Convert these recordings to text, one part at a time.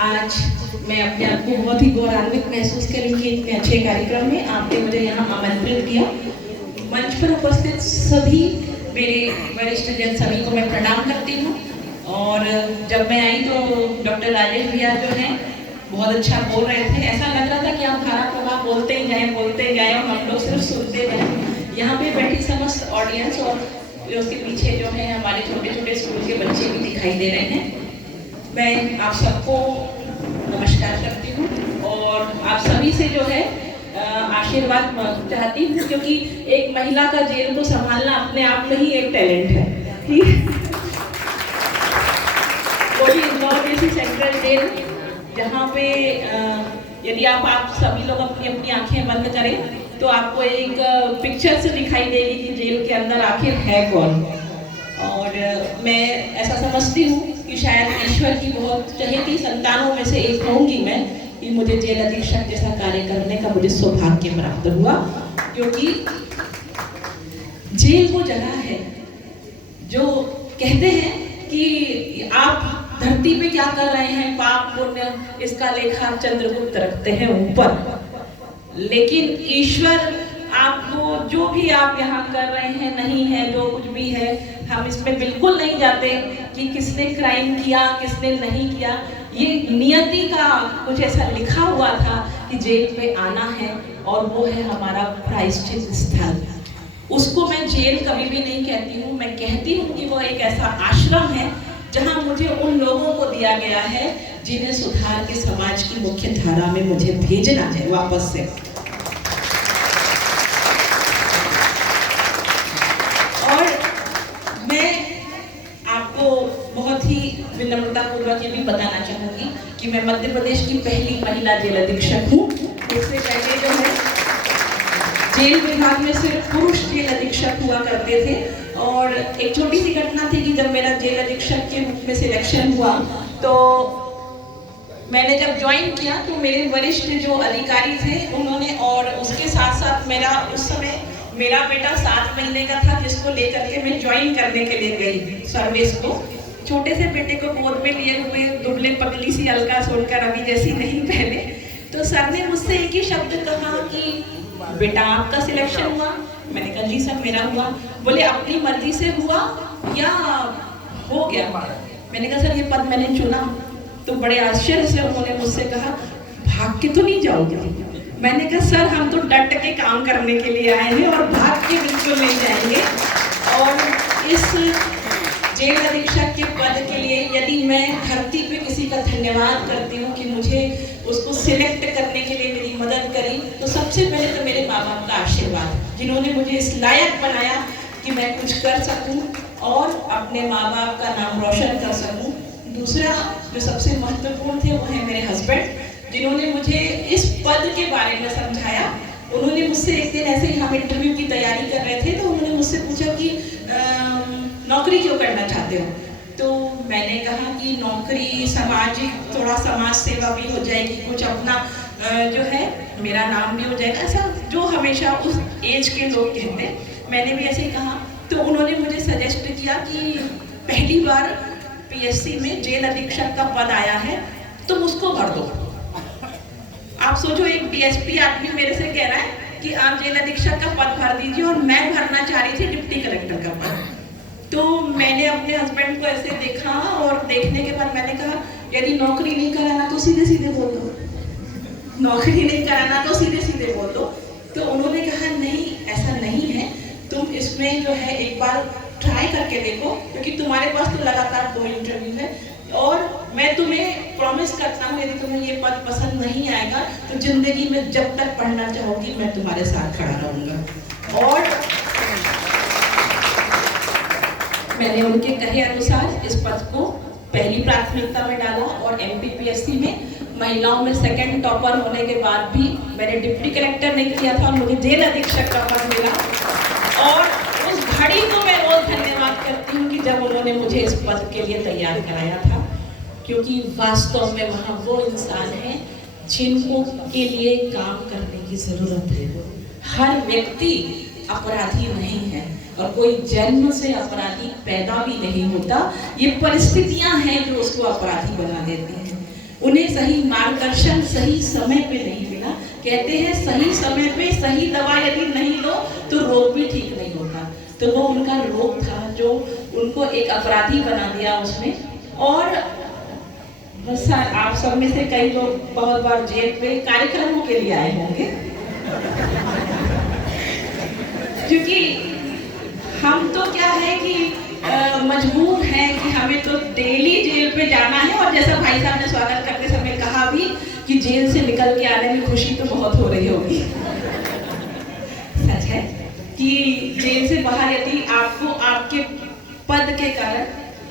आज मैं अपने आप को बहुत ही गौरवान्वित महसूस करूंगी इतने अच्छे कार्यक्रम में। आपने मुझे यहाँ आमंत्रित किया। मंच पर उपस्थित सभी मेरे वरिष्ठ जन सभी को मैं प्रणाम करती हूँ। और जब मैं आई तो डॉक्टर राजेश भैया जो हैं बहुत अच्छा बोल रहे थे। ऐसा लग रहा था कि आप धारा प्रवाह बोलते ही जाएं और हम लोग सिर्फ सुनते जाएं। यहाँ पे बैठी समस्त ऑडियंस और उसके पीछे जो है हमारे छोटे छोटे स्कूल के बच्चे भी दिखाई दे रहे हैं। मैं आप सबको नमस्कार करती हूँ और आप सभी से जो है आशीर्वाद चाहती हूँ, क्योंकि एक महिला का जेल को संभालना अपने आप में ही एक टैलेंट है। कोई इंदौर जैसी सेंट्रल जेल जहाँ पे यदि आप सभी लोग अपनी आंखें बंद करें तो आपको एक पिक्चर से दिखाई देगी कि जेल के अंदर आखिर है कौन। और मैं ऐसा समझती हूँ कि शायद ईश्वर की बहुत चहेती संतानों में से एक होंगी मैं, कि मुझे जेल अधीक्षक जैसा कार्य करने का मुझे सौभाग्य प्राप्त हुआ। क्योंकि जेल वो जगह है जो कहते हैं कि आप धरती पे क्या कर रहे हैं, पाप पुण्य, इसका लेखा चंद्रगुप्त रखते हैं ऊपर, लेकिन ईश्वर आपको जो भी आप यहाँ कर रहे हैं नहीं है, जो कुछ भी है, हम इसमें बिल्कुल नहीं जाते कि किसने क्राइम किया किसने नहीं किया। ये नियति का कुछ ऐसा लिखा हुआ था कि जेल पे आना है और वो है हमारा प्रायश्चित स्थल। उसको मैं जेल कभी भी नहीं कहती हूँ, मैं कहती हूँ कि वो एक ऐसा आश्रम है जहाँ मुझे उन लोगों को दिया गया है जिन्हें सुधार के समाज की मुख्य धारा में मुझे भेजना है वापस से। और मैं आपको बहुत ही विनम्रता पूर्वक ये भी बताना चाहूंगी कि मैं मध्य प्रदेश की पहली महिला जेल अधीक्षक हूँ। इससे पहले जो है जेल विभाग में सिर्फ पुरुष जेल अधीक्षक हुआ करते थे। और एक छोटी सी घटना थी कि जब मेरा जेल अधीक्षक के रूप में सिलेक्शन हुआ तो मैंने जब ज्वाइन किया तो मेरे वरिष्ठ जो अधिकारी थे उन्होंने, और उसके साथ साथ मेरा उस समय मेरा बेटा 7 महीने का था जिसको लेकर के मैं ज्वाइन करने के लिए गई सर्विस को। छोटे से बेटे को गोद में लिए हुए, दुबले पतली सी अलका सोनकर अभी जैसी नहीं पहले, तो सर ने मुझसे एक ही शब्द कहा कि बेटा आपका सिलेक्शन हुआ। मैंने कहा जी सर मेरा हुआ। बोले अपनी मर्जी से हुआ या हो गया? मैंने कहा सर ये पद मैंने चुना। तो बड़े आश्चर्य से उन्होंने मुझसे कहा भाग के तो नहीं जाओगे? मैंने कहा सर हम तो डट के काम करने के लिए आए हैं और भाग के बिल्कुल नहीं जाएंगे। और इस जेल अधीक्षक के पद के लिए यदि मैं धरती पे किसी का धन्यवाद करती हूँ कि मुझे उसको सिलेक्ट करने के लिए मेरी मदद करी, तो सबसे पहले तो मेरे माँ बाप का आशीर्वाद, जिन्होंने मुझे इस लायक बनाया कि मैं कुछ कर सकूं और अपने माँ बाप का नाम रोशन कर सकूं। दूसरा जो सबसे महत्वपूर्ण थे वो है मेरे हस्बैंड, जिन्होंने मुझे इस पद के बारे में समझाया। उन्होंने मुझसे एक दिन ऐसे ही हम इंटरव्यू की तैयारी कर रहे थे तो उन्होंने मुझसे पूछा कि नौकरी क्यों करना चाहते हो? तो मैंने कहा कि नौकरी सामाजिक, थोड़ा समाज सेवा भी हो जाएगी, कुछ अपना जो है मेरा नाम भी हो जाएगा, ऐसा जो हमेशा उस एज के लोग कहते हैं। मैंने भी ऐसे ही कहा। तो उन्होंने मुझे सजेस्ट किया कि पहली बार पीएससी में जेल अधीक्षक का पद आया है तुम उसको भर दो। आप सोचो एक डीएसपी आदमी मेरे से कह रहा है कि आप जेल अधीक्षक का पद भर दीजिए, और मैं भरना चाह रही थी डिप्टी कलेक्टर का पद। तो मैंने अपने हस्बैंड को ऐसे देखा और देखने के बाद मैंने कहा यदि नौकरी नहीं कराना तो सीधे सीधे बोल दो, नौकरी नहीं कराना तो सीधे सीधे बोल दो। तो उन्होंने कहा नहीं ऐसा नहीं है, तुम इसमें जो है एक बार ट्राई करके देखो, क्योंकि तुम्हारे पास तो लगातार 2 इंटरव्यू है, और मैं तुम्हें प्रॉमिस करता हूँ यदि तुम्हें ये पद पसंद नहीं आएगा तो जिंदगी में जब तक पढ़ना चाहोगी मैं तुम्हारे साथ खड़ा रहूँगा। और मैंने उनके कहे अनुसार इस पद को पहली प्राथमिकता में डाला और एमपीपीएससी में महिलाओं में सेकंड टॉपर होने के बाद भी मैंने डिप्टी कलेक्टर नहीं किया था, मुझे जेल अधीक्षक का पद मिला। और उस घड़ी को मैं रोज धन्यवाद करती हूँ कि जब उन्होंने मुझे इस पद के लिए तैयार कराया था, क्योंकि वास्तव में वहाँ वो इंसान है जिनको के लिए काम करने की जरूरत है। हर व्यक्ति अपराधी नहीं है और कोई जन्म से अपराधी पैदा भी नहीं होता, ये परिस्थितियां हैं जो उसको अपराधी बना देती हैं। उन्हें सही मार्गदर्शन सही समय पे नहीं मिला। कहते हैं सही समय पे सही दवा यदि नहीं लो तो रोग भी ठीक नहीं होता। तो वो उनका रोग था जो उनको एक अपराधी बना दिया उसमें। और बस आप सब में से कई लोग बहुत बार जेल पे कार्यक्रमों के लिए आए होंगे, क्योंकि हम तो क्या है कि मजबूर हैं कि हमें तो डेली जेल पे जाना है। और जैसा भाई साहब ने स्वागत करते समय कहा भी कि जेल से निकल के आने में खुशी तो बहुत हो रही होगी। सच है कि जेल से बाहर यदि आपको आपके पद के कारण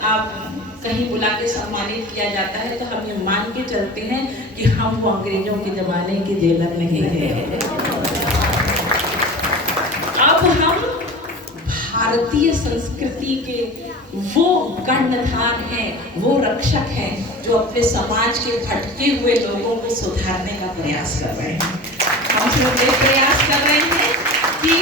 आप कहीं बुला के सम्मानित किया जाता है तो हम ये मान के चलते हैं कि हम वो अंग्रेजों के जमाने के जेलर नहीं हैं। अब हम भारतीय संस्कृति के वो कर्णधार हैं, वो रक्षक हैं जो अपने समाज के भटके हुए लोगों को सुधारने का प्रयास कर रहे हैं। हम सिर्फ ये प्रयास कर रहे हैं कि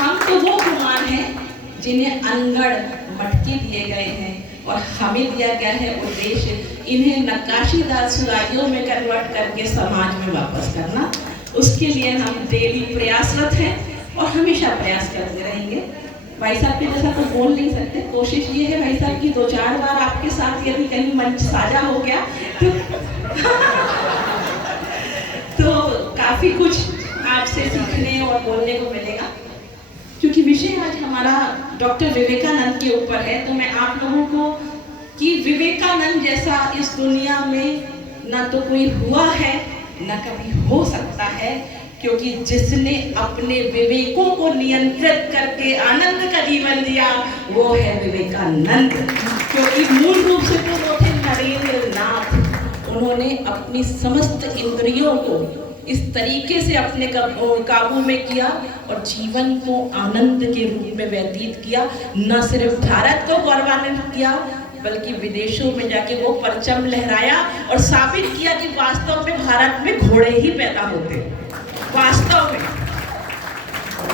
हम तो वो गुमान हैं जिन्हें अनगढ़ मटके दिए गए हैं और हमें दिया गया है उद्देश्य इन्हें नक्काशीदार सुराहियों में कन्वर्ट करके समाज में वापस करना। उसके लिए हम डेली प्रयासरत हैं और हमेशा प्रयास करते रहेंगे। भाई साहब के जैसा तो बोल नहीं सकते, कोशिश ये है भाई साहब की 2-4 बार आपके साथ यदि कहीं मंच साझा हो गया तो काफी कुछ आपसे सीखने और बोलने को मिलेगा। क्योंकि विषय आज हमारा डॉक्टर विवेकानंद के ऊपर है, तो मैं आप लोगों को कि विवेकानंद जैसा इस दुनिया में ना तो कोई हुआ है ना कभी हो सकता है, क्योंकि जिसने अपने विवेकों को नियंत्रित करके आनंद का जीवन दिया वो है विवेकानंद। क्योंकि मूल रूप से तो वो थे नरेंद्र नाथ। उन्होंने अपनी समस्त इंद्रियों को इस तरीके से अपने काबू में किया और जीवन को आनंद के रूप में व्यतीत किया। न सिर्फ भारत को गौरवान्वित किया बल्कि विदेशों में जाके वो परचम लहराया और साबित किया कि वास्तव में भारत में घोड़े ही पैदा होते। वास्तव में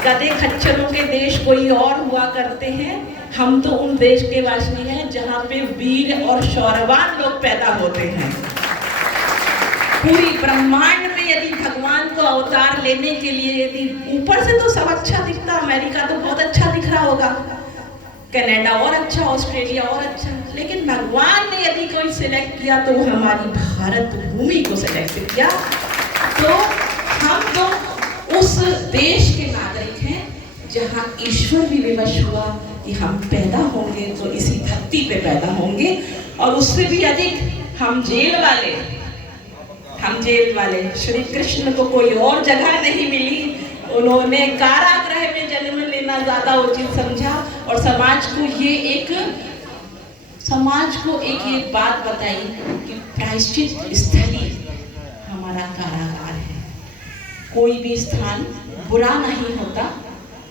गधे खच्चरों के देश कोई और हुआ करते हैं, हम तो उन देश के वासी हैं जहाँ पे वीर और शौर्यवान लोग पैदा होते हैं। पूरी ब्रह्मांड में यदि भगवान को अवतार लेने के लिए यदि ऊपर से तो सब अच्छा दिखता, अमेरिका तो बहुत अच्छा दिख रहा होगा, कनाडा और अच्छा, ऑस्ट्रेलिया और अच्छा, लेकिन भगवान ने यदि कोई सिलेक्ट किया तो वो हमारी भारत भूमि को सिलेक्ट किया। तो हम तो उस देश के नागरिक हैं जहाँ ईश्वर भी विवश हुआ कि हम पैदा होंगे तो इसी धरती पे पैदा होंगे। और उससे भी अधिक हम जेल वाले श्री कृष्ण को कोई और जगह नहीं मिली, उन्होंने कारागृह में जन्म लेना ज्यादा उचित समझा और समाज को एक बात बताई कि प्रायश्चित स्थली हमारा कारागार है। कोई भी स्थान बुरा नहीं होता,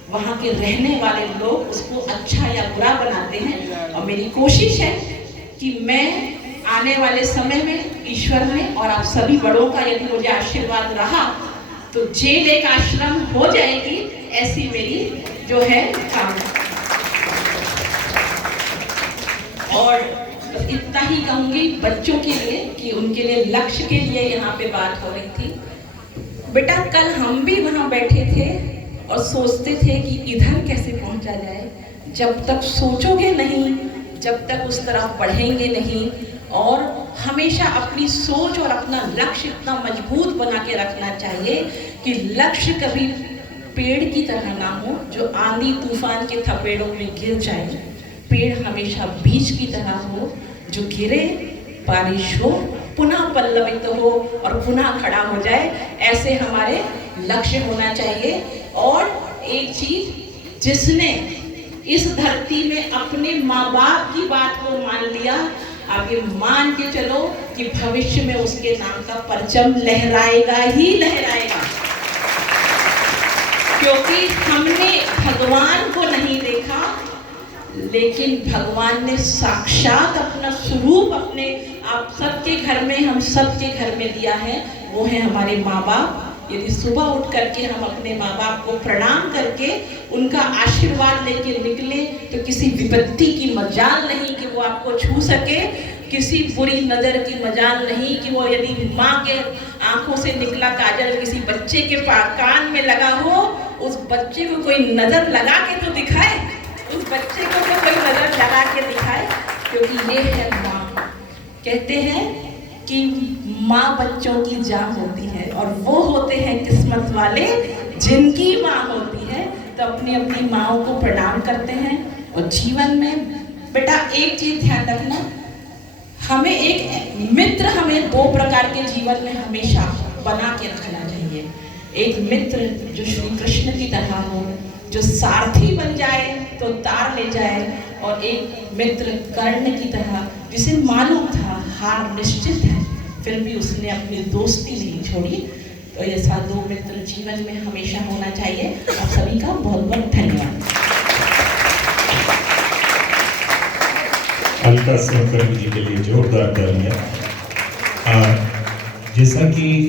वहाँ के रहने वाले लोग उसको अच्छा या बुरा बनाते हैं। और मेरी कोशिश है कि मैं आने वाले समय में ईश्वर में और आप सभी बड़ों का यदि मुझे आशीर्वाद रहा तो जेल एक आश्रम हो जाएगी, ऐसी मेरी जो है काम। और इतना ही कहूँगी बच्चों के लिए कि उनके लिए लक्ष्य के लिए यहाँ पे बात हो रही थी। बेटा कल हम भी वहाँ बैठे थे और सोचते थे कि इधर कैसे पहुँचा जाए। जब तक सोचोगे नहीं, जब तक उस तरफ बढ़ेंगे नहीं, और हमेशा अपनी सोच और अपना लक्ष्य इतना मजबूत बना के रखना चाहिए कि लक्ष्य कभी पेड़ की तरह ना हो जो आंधी तूफान के थपेड़ों में गिर जाए। पेड़ हमेशा बीज की तरह हो जो गिरे, बारिश हो, पुनः पल्लवित हो और पुनः खड़ा हो जाए। ऐसे हमारे लक्ष्य होना चाहिए। और एक चीज, जिसने इस धरती में अपने माँ बाप की बात को मान लिया, आप ये मान के चलो कि भविष्य में उसके नाम का परचम लहराएगा ही लहराएगा। क्योंकि हमने भगवान को नहीं देखा, लेकिन भगवान ने साक्षात अपना स्वरूप अपने आप सबके घर में, हम सबके घर में दिया है। वो है हमारे माँ बाप। यदि सुबह उठ करके हम अपने माँ बाप को प्रणाम करके उनका आशीर्वाद लेके निकले तो किसी विपत्ति की मजाल नहीं कि वो आपको छू सके। किसी बुरी नज़र की मजाल नहीं कि वो यदि माँ के आंखों से निकला काजल किसी बच्चे के कान में लगा हो, उस बच्चे को कोई नज़र लगा के तो दिखाए, उस बच्चे को तो कोई नज़र लगा के दिखाए, क्योंकि ये है माँ। कहते हैं कि माँ बच्चों की जान होती है और वो होते हैं किस्मत वाले जिनकी माँ होती है। तो अपनी अपनी माँओं को प्रणाम करते हैं। और जीवन में बेटा एक चीज ध्यान रखना, हमें एक मित्र हमें दो प्रकार के जीवन में हमेशा बना के रखना चाहिए। एक मित्र जो श्री कृष्ण की तरह हो, जो सारथी बन जाए तो तार ले जाए, और एक मित्र कर्ण की तरह जिसे मालूम था हार निश्चित है, फिर भी उसने अपनी दोस्ती नहीं छोड़ी। तो ऐसा दो मित्र जीवन में हमेशा होना चाहिए। आप सभी का बहुत बहुत धन्यवाद। अलका सोनकर जी के लिए जोरदार तालियां। जैसा कि